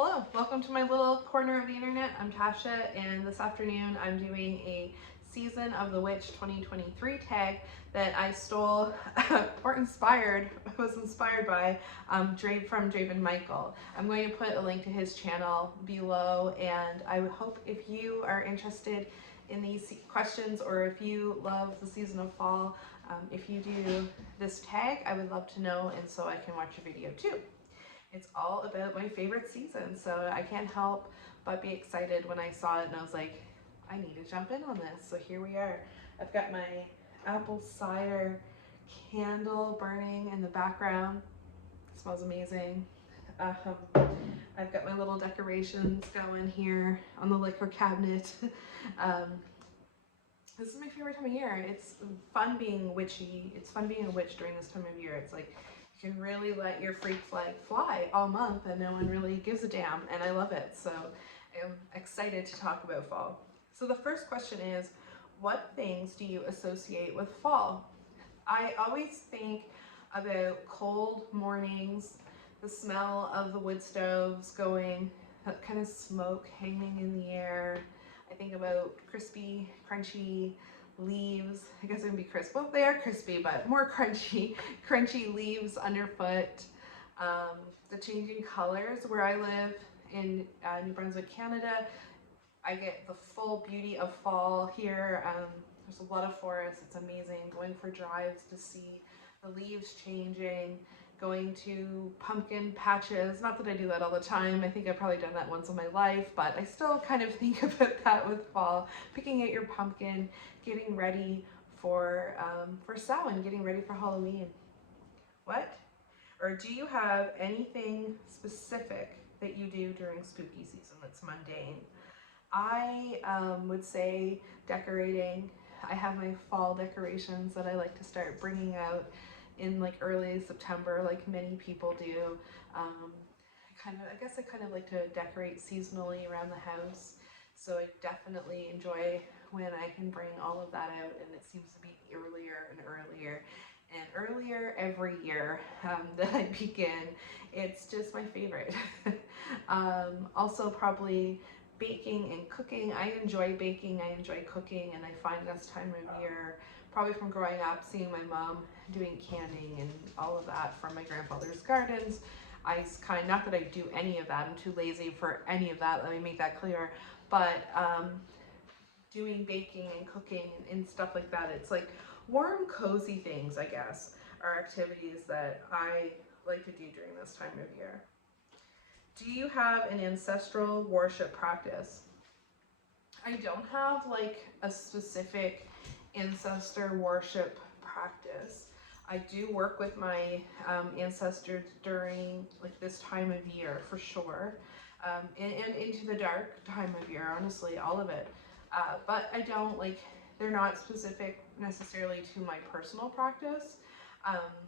Hello, welcome to my little corner of the internet. I'm Tasha, and this afternoon I'm doing a Season of the Witch 2023 tag that I stole or was inspired by from Draven Michael. I'm going to put a link to his channel below, and I would hope if you are interested in these questions, or if you love the season of fall, if you do this tag, I would love to know, and so I can watch your video too. It's all about my favorite season, so I can't help but be excited when I saw it, and I was like, I need to jump in on this. So here we are. I've got my apple cider candle burning in the background. It smells amazing. I've got my little decorations going here on the liquor cabinet. This is my favorite time of year. It's fun being witchy. It's fun being a witch during this time of year. It's like you can really let your freak flag fly all month and no one really gives a damn, and I love it. So I'm excited to talk about fall. So the first question is, what things do you associate with fall? I always think about cold mornings, the smell of the wood stoves going, that kind of smoke hanging in the air. I think about crispy, crunchy leaves. I guess it would be crisp. Well, they are crispy, but more crunchy leaves underfoot. The changing colors where I live in New Brunswick, Canada. I get the full beauty of fall here. There's a lot of forest. It's amazing going for drives to see the leaves changing, going to pumpkin patches. Not that I do that all the time. I think I've probably done that once in my life, but I still kind of think about that with fall. Picking out your pumpkin, getting ready for Samhain, getting ready for Halloween. What? Or do you have anything specific that you do during spooky season that's mundane? I would say decorating. I have my fall decorations that I like to start bringing out in like early September, like many people do. I guess I kind of like to decorate seasonally around the house. So I definitely enjoy when I can bring all of that out, and it seems to be earlier and earlier every year that I begin. It's just my favorite. Also probably baking and cooking. I enjoy baking, I enjoy cooking, and I find this time of year, probably from growing up, seeing my mom doing canning and all of that from my grandfather's gardens. Not that I do any of that, I'm too lazy for any of that, let me make that clear, but doing baking and cooking and stuff like that, it's like warm, cozy things, I guess, are activities that I like to do during this time of year. Do you have an ancestral worship practice? I don't have like a specific ancestor worship practice. I do work with my ancestors during like this time of year for sure, and into the dark time of year, honestly, all of it. But I don't like, they're not specific necessarily to my personal practice.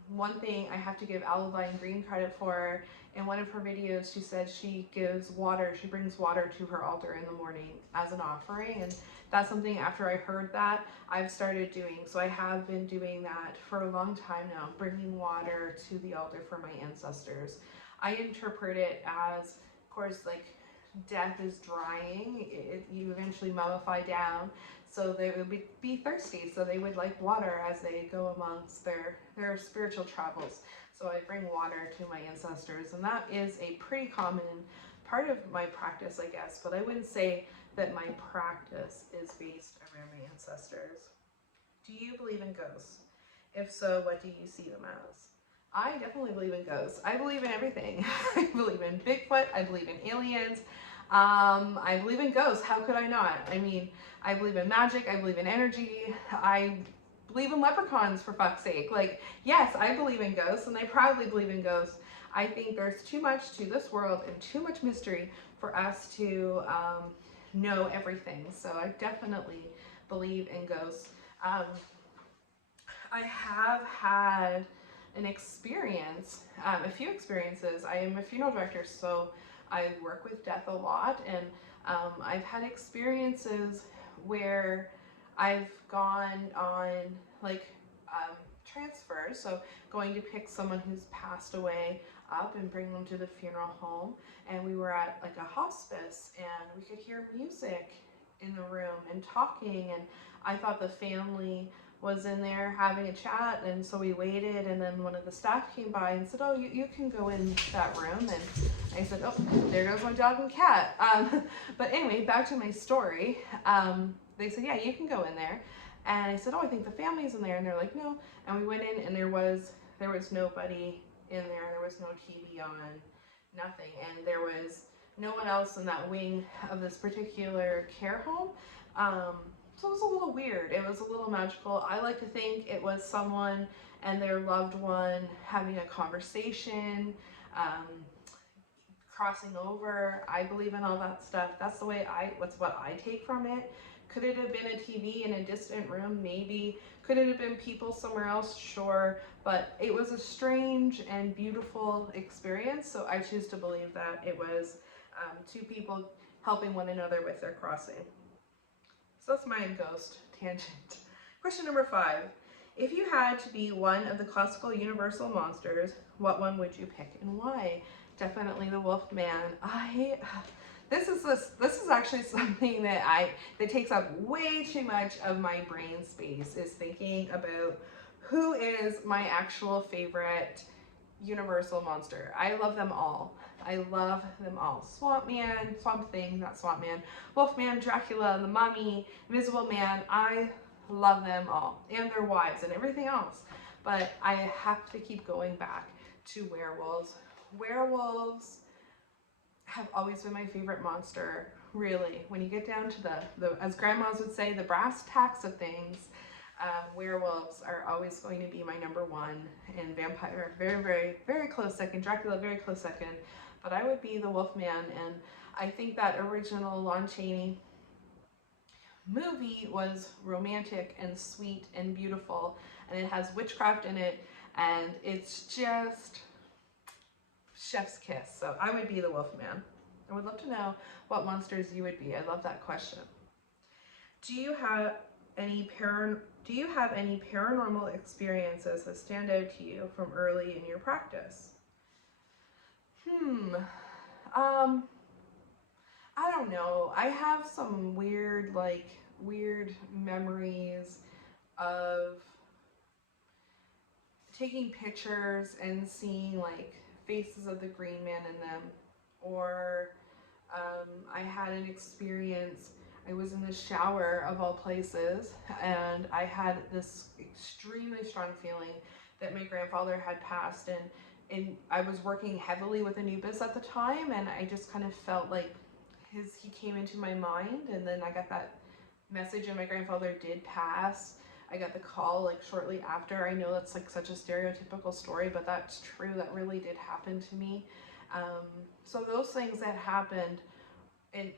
One thing I have to give Alavine Green credit for, in one of her videos, she said she brings water to her altar in the morning as an offering, and that's something after I heard that, I've started doing. So I have been doing that for a long time now, bringing water to the altar for my ancestors. I interpret it as, of course, like death is drying, you eventually mummify down, so they would be thirsty, so they would like water as they go amongst their spiritual travels. So I bring water to my ancestors, and that is a pretty common part of my practice, I guess, but I wouldn't say that my practice is based around my ancestors. Do you believe in ghosts? If so, what do you see them as? I definitely believe in ghosts. I believe in everything. I believe in Bigfoot, I believe in aliens, I believe in ghosts. How could I not? I mean, I believe in magic, I believe in energy, I believe in leprechauns, for fuck's sake. Like, yes, I believe in ghosts, and I proudly believe in ghosts. I think there's too much to this world and too much mystery for us to know everything. So I definitely believe in ghosts. I have had an experience, a few experiences. I am a funeral director, so I work with death a lot, and I've had experiences where I've gone on like transfers, so going to pick someone who's passed away up and bring them to the funeral home. And we were at like a hospice, and we could hear music in the room and talking, and I thought the family was in there having a chat, and so we waited, and then one of the staff came by and said, oh, you can go in that room. And I said, oh, there goes my dog and cat. But anyway, back to my story. They said, yeah, you can go in there. And I said, oh, I think the family's in there. And they're like, no. And we went in, and there was nobody in there. There was no TV on, nothing. And there was no one else in that wing of this particular care home. So it was a little weird. It was a little magical. I like to think it was someone and their loved one having a conversation, crossing over. I believe in all that stuff. That's the way what's what I take from it. Could it have been a TV in a distant room? Maybe. Could it have been people somewhere else? Sure. But it was a strange and beautiful experience. So I choose to believe that it was two people helping one another with their crossing. So that's my ghost tangent. Question number 5. If you had to be one of the classical universal monsters, what one would you pick and why? Definitely the Wolf Man. This is actually something that takes up way too much of my brain space, is thinking about who is my actual favorite universal monster. I love them all. I love them all. Swamp Man, Swamp Thing, not Swamp Man, Wolf Man, Dracula, the Mummy, Invisible Man. I love them all, and their wives and everything else. But I have to keep going back to werewolves. Werewolves have always been my favorite monster, really. When you get down to the as grandmas would say, the brass tacks of things, werewolves are always going to be my number 1, and vampire, very, very, very close second. Dracula, very close second. But I would be the Wolfman, and I think that original Lon Chaney movie was romantic and sweet and beautiful, and it has witchcraft in it, and it's just chef's kiss. So I would be the Wolfman. I would love to know what monsters you would be. I love that question. Do you have any paranormal experiences that stand out to you from early in your practice? I don't know. I have some weird memories of taking pictures and seeing like faces of the Green Man in them, or I had an experience. I was in the shower of all places, and I had this extremely strong feeling that my grandfather had passed, and I was working heavily with Anubis at the time, and I just kind of felt like he came into my mind, and then I got that message, and my grandfather did pass. I got the call like shortly after. I know that's like such a stereotypical story, but that's true. That really did happen to me. So those things that happened, and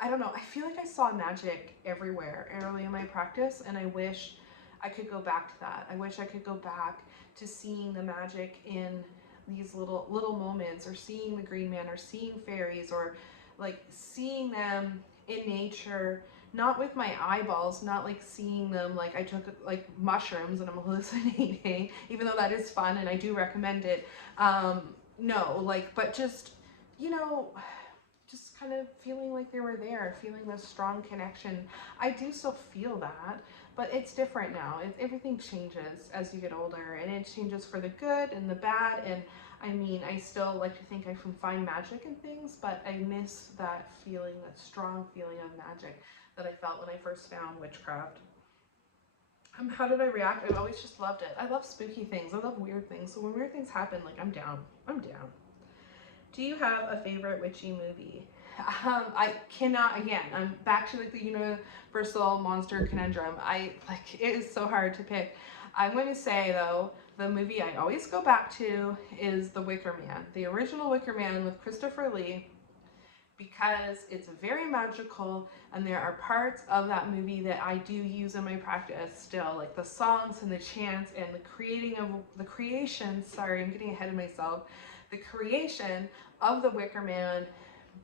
I don't know, I feel like I saw magic everywhere early in my practice, and I wish I could go back to that. I wish I could go back to seeing the magic in these little moments, or seeing the Green Man, or seeing fairies, or like seeing them in nature, not with my eyeballs, not like seeing them like I took like mushrooms and I'm hallucinating, even though that is fun and I do recommend it. No, like, but just, you know, just kind of feeling like they were there, feeling this strong connection. I do still feel that, but it's different now. Everything changes as you get older, and it changes for the good and the bad. And I mean, I still like to think I can find magic in things, but I miss that feeling, that strong feeling of magic that I felt when I first found witchcraft. How did I react? I always just loved it. I love spooky things. I love weird things. So when weird things happen, like, I'm down. I'm down. Do you have a favorite witchy movie? I cannot, again, I'm back to like the universal monster conundrum. It is so hard to pick. I'm going to say though, the movie I always go back to is The Wicker Man, the original Wicker Man with Christopher Lee, because it's very magical, and there are parts of that movie that I do use in my practice still, like the songs and the chants and the creation, sorry, I'm getting ahead of myself, the creation of the Wicker Man,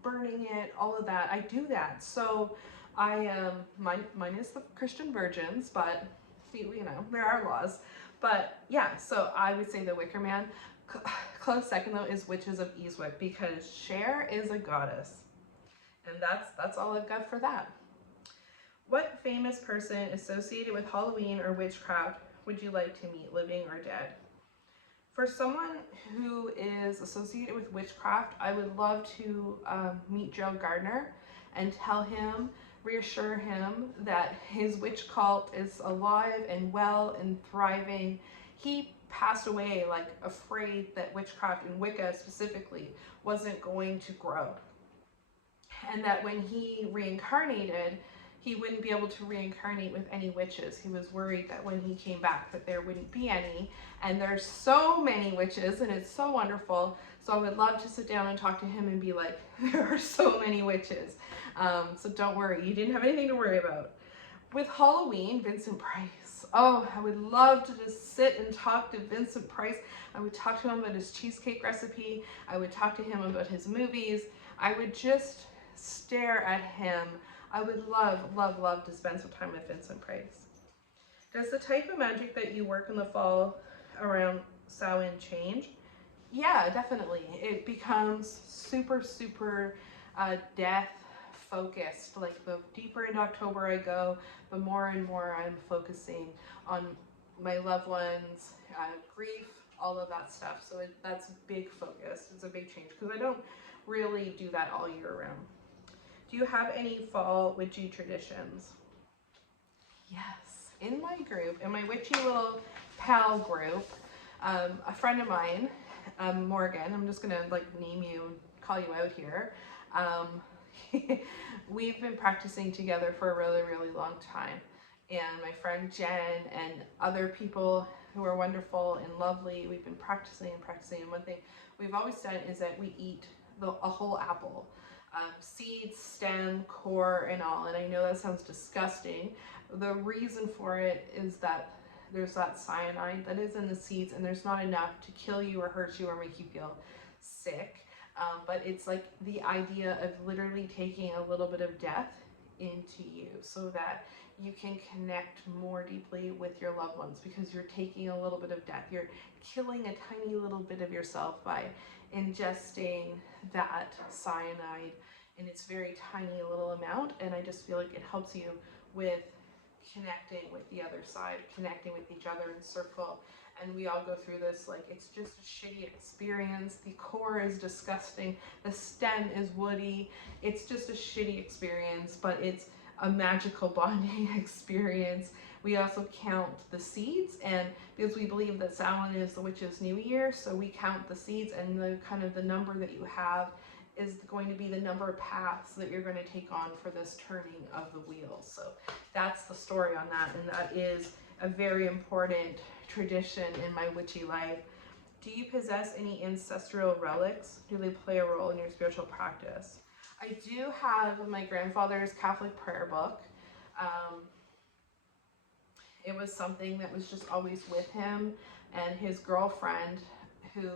burning it, all of that. I do that. So mine is the Christian virgins, but there are laws. But yeah, so I would say the Wicker Man. Close second though is Witches of Eastwick, because Cher is a goddess. And that's all I've got for that. What famous person associated with Halloween or witchcraft would you like to meet, living or dead? For someone who is associated with witchcraft, I would love to meet Joe Gardner and tell him, reassure him that his witch cult is alive and well and thriving. He passed away like afraid that witchcraft and Wicca specifically wasn't going to grow. And that when he reincarnated, he wouldn't be able to reincarnate with any witches. He was worried that when he came back that there wouldn't be any. And there's so many witches and it's so wonderful. So I would love to sit down and talk to him and be like, there are so many witches. So don't worry, you didn't have anything to worry about. With Halloween, Vincent Price. Oh, I would love to just sit and talk to Vincent Price. I would talk to him about his cheesecake recipe. I would talk to him about his movies. I would just stare at him. I would love, love, love to spend some time with Vincent Price. Does the type of magic that you work in the fall around Samhain change? Yeah, definitely. It becomes super, super death focused. Like the deeper into October I go, the more and more I'm focusing on my loved ones, grief, all of that stuff. So that's a big focus. It's a big change because I don't really do that all year round. Do you have any fall witchy traditions? Yes. In my group, in my witchy little pal group, a friend of mine, Morgan, I'm just gonna like name you, call you out here. We've been practicing together for a really, really long time. And my friend Jen and other people who are wonderful and lovely, we've been practicing and practicing. And one thing we've always done is that we eat a whole apple. Seeds, stem, core, and all. And I know that sounds disgusting. The reason for it is that there's that cyanide that is in the seeds, and there's not enough to kill you or hurt you or make you feel sick. But it's like the idea of literally taking a little bit of death into you so that you can connect more deeply with your loved ones, because you're taking a little bit of death. You're killing a tiny little bit of yourself by ingesting that cyanide in its very tiny little amount. And I just feel like it helps you with connecting with the other side, connecting with each other in circle. And we all go through this, like, it's just a shitty experience. The core is disgusting. The stem is woody. It's just a shitty experience, but it's a magical bonding experience. We also count the seeds, and because we believe that Samhain is the witch's new year, so we count the seeds, and the kind of the number that you have is going to be the number of paths that you're going to take on for this turning of the wheel. So that's the story on that, and that is a very important tradition in my witchy life. Do you possess any ancestral relics? Do they play a role in your spiritual practice? I do have my grandfather's Catholic prayer book. It was something that was just always with him, and his girlfriend, who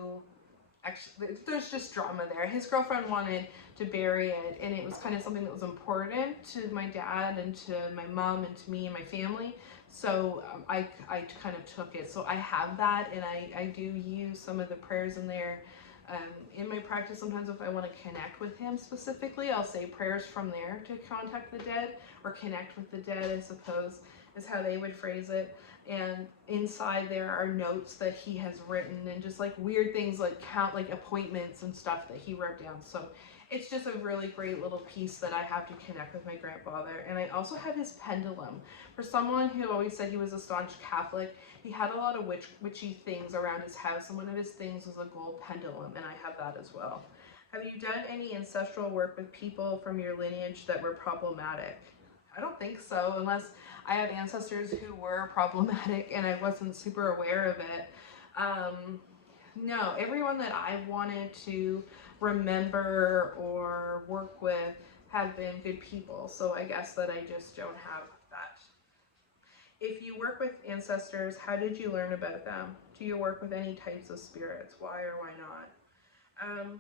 actually, there's just drama there. His girlfriend wanted to bury it, and it was kind of something that was important to my dad and to my mom and to me and my family. So I kind of took it. So I have that, and I do use some of the prayers in there. In my practice, sometimes if I want to connect with him specifically, I'll say prayers from there to contact the dead, or connect with the dead, I suppose, is how they would phrase it. And inside there are notes that he has written, and just like weird things like appointments and stuff that he wrote down. So it's just a really great little piece that I have to connect with my grandfather. And I also have his pendulum. For someone who always said he was a staunch Catholic, he had a lot of witchy things around his house, and one of his things was a gold pendulum, and I have that as well. Have you done any ancestral work with people from your lineage that were problematic? I don't think so, unless I have ancestors who were problematic and I wasn't super aware of it. No, everyone that I wanted to remember or work with have been good people, so I guess that I just don't have that. If you work with ancestors, how did you learn about them? Do you work with any types of spirits? Why or why not?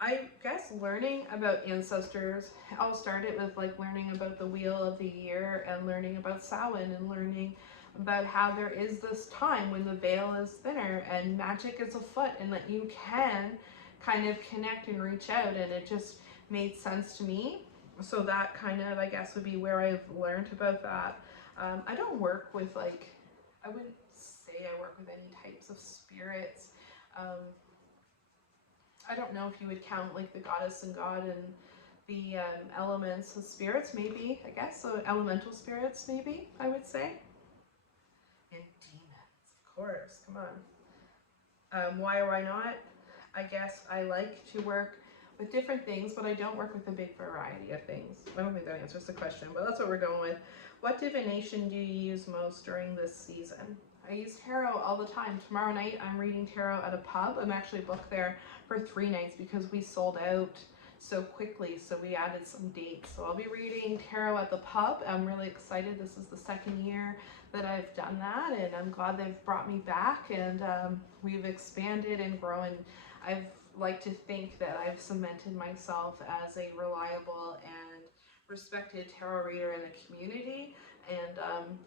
I guess learning about ancestors, I'll start it with like learning about the wheel of the year and learning about Samhain and learning about how there is this time when the veil is thinner and magic is afoot, and that you can kind of connect and reach out, and it just made sense to me. So that kind of, I guess, would be where I've learned about that. I don't work with, like, I wouldn't say I work with any types of spirits. I don't know if you would count like the goddess and god and the elements of spirits, maybe, I guess. So elemental spirits, maybe, I would say. And demons, of course, come on. Why or why not? I guess I like to work with different things, but I don't work with a big variety of things. I don't think that answers the question, but that's what we're going with. What divination do you use most during this season? I use tarot all the time. Tomorrow night I'm reading tarot at a pub. I'm actually booked there for 3 nights because we sold out so quickly, so we added some dates. So I'll be reading tarot at the pub. I'm really excited. This is the 2nd year that I've done that, and I'm glad they've brought me back, and we've expanded and grown. I've like to think that I've cemented myself as a reliable and respected tarot reader in the community, and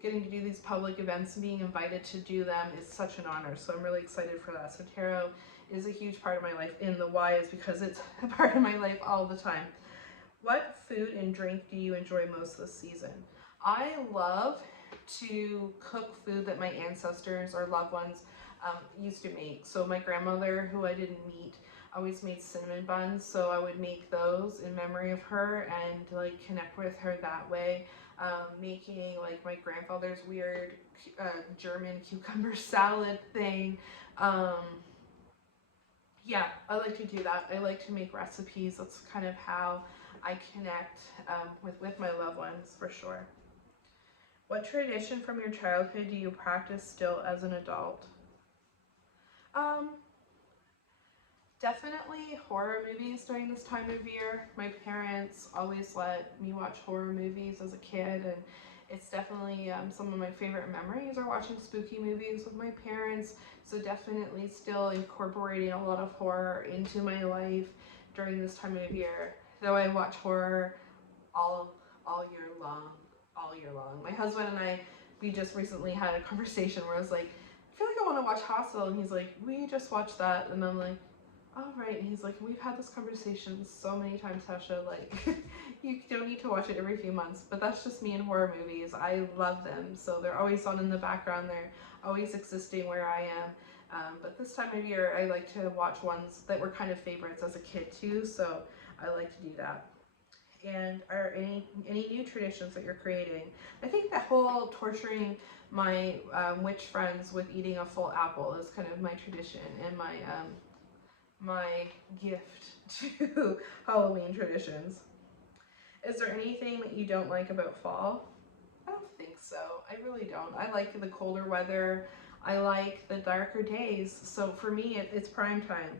getting to do these public events and being invited to do them is such an honor. So I'm really excited for that. So tarot is a huge part of my life, and the why is because it's a part of my life all the time. What food and drink do you enjoy most this season? I love to cook food that my ancestors or loved ones used to make. So my grandmother, who I didn't meet, always made cinnamon buns, so I would make those in memory of her and like connect with her that way. Making like my grandfather's weird German cucumber salad thing. Yeah, I like to do that. I like to make recipes. That's kind of how I connect with my loved ones, for sure. What tradition from your childhood do you practice still as an adult? Definitely horror movies during this time of year. My parents always let me watch horror movies as a kid, and it's definitely some of my favorite memories are watching spooky movies with my parents. So definitely still incorporating a lot of horror into my life during this time of year. Though I watch horror all year long, all year long. My husband and I, we just recently had a conversation where I was like, I feel like I want to watch Hostel, and he's like, we just watched that, and I'm like, all right. And he's like, we've had this conversation so many times, Tasha, like, you don't need to watch it every few months. But that's just me in horror movies. I love them, so they're always on in the background. They're always existing where I am. But this time of year, I like to watch ones that were kind of favorites as a kid too, so I like to do that. And are any new traditions that you're creating? I think that whole torturing my witch friends with eating a full apple is kind of my tradition and my gift to Halloween traditions. Is there anything that you don't like about fall? I don't think so. I really don't. I like the colder weather. I like the darker days. So for me, it's prime time.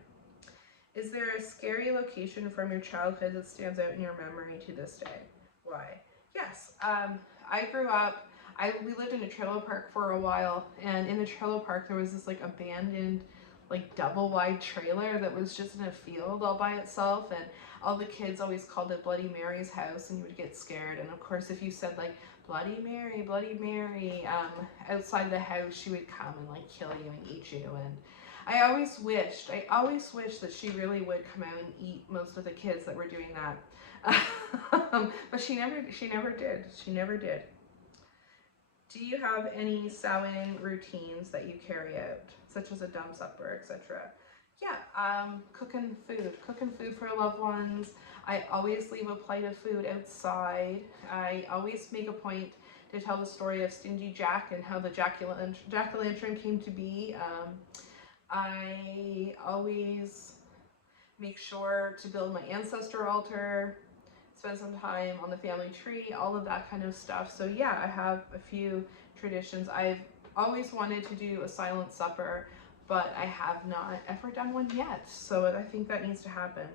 Is there a scary location from your childhood that stands out in your memory to this day? Why? Yes. I grew up, we lived in a trailer park for a while, and in the trailer park there was this like abandoned like double wide trailer that was just in a field all by itself, and all the kids always called it Bloody Mary's house, and you would get scared. And of course, if you said like Bloody Mary, outside the house, she would come and like kill you and eat you. And I always wished that she really would come out and eat most of the kids that were doing that. But she never did. Do you have any Samhain routines that you carry out, such as a dumb supper, etc.? Yeah, cooking food for loved ones. I always leave a plate of food outside. I always make a point to tell the story of Stingy Jack and how the jack-o'-lantern came to be. I always make sure to build my ancestor altar, spend some time on the family tree, all of that kind of stuff. So yeah, I have a few traditions. I've always wanted to do a silent supper, but I have not ever done one yet. So I think that needs to happen.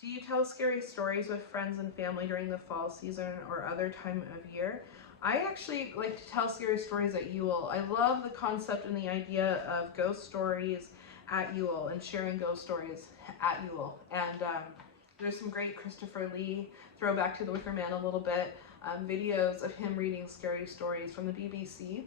Do you tell scary stories with friends and family during the fall season or other time of year? I actually like to tell scary stories at Yule. I love the concept and the idea of ghost stories at Yule and sharing ghost stories at Yule. And there's some great Christopher Lee, throwback to the Wicker Man a little bit, videos of him reading scary stories from the BBC.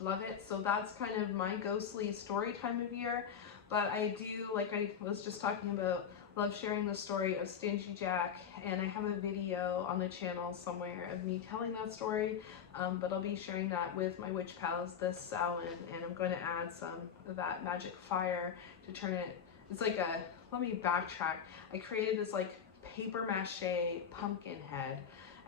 Love it. So that's kind of my ghostly story time of year. But I do, like I was just talking about, love sharing the story of Stingy Jack, and I have a video on the channel somewhere of me telling that story, but I'll be sharing that with my witch pals this Samhain, and I'm going to add some of that magic fire to turn it, it's like a, let me backtrack, I created this like paper mache pumpkin head,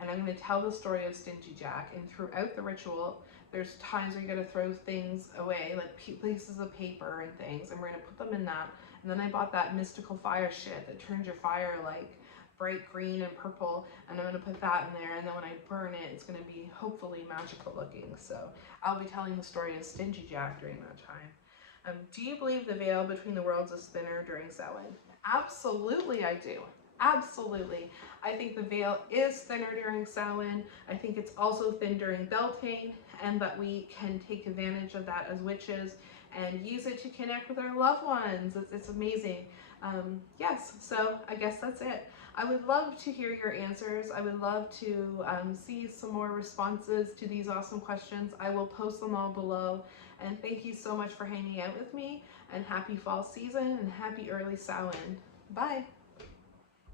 and I'm going to tell the story of Stingy Jack, and throughout the ritual, there's times where you gotta throw things away, like pieces of paper and things, and we're gonna put them in that. And then I bought that mystical fire shit that turns your fire like bright green and purple, and I'm gonna put that in there, and then when I burn it, it's gonna be hopefully magical looking. So I'll be telling the story of Stingy Jack during that time. Do you believe the veil between the worlds is thinner during Samhain? Absolutely I do. Absolutely. I think the veil is thinner during Samhain. I think it's also thin during Beltane, and that we can take advantage of that as witches and use it to connect with our loved ones. It's amazing. Yes, so I guess that's it. I would love to hear your answers. I would love to see some more responses to these awesome questions. I will post them all below. And thank you so much for hanging out with me, and happy fall season and happy early Samhain. Bye.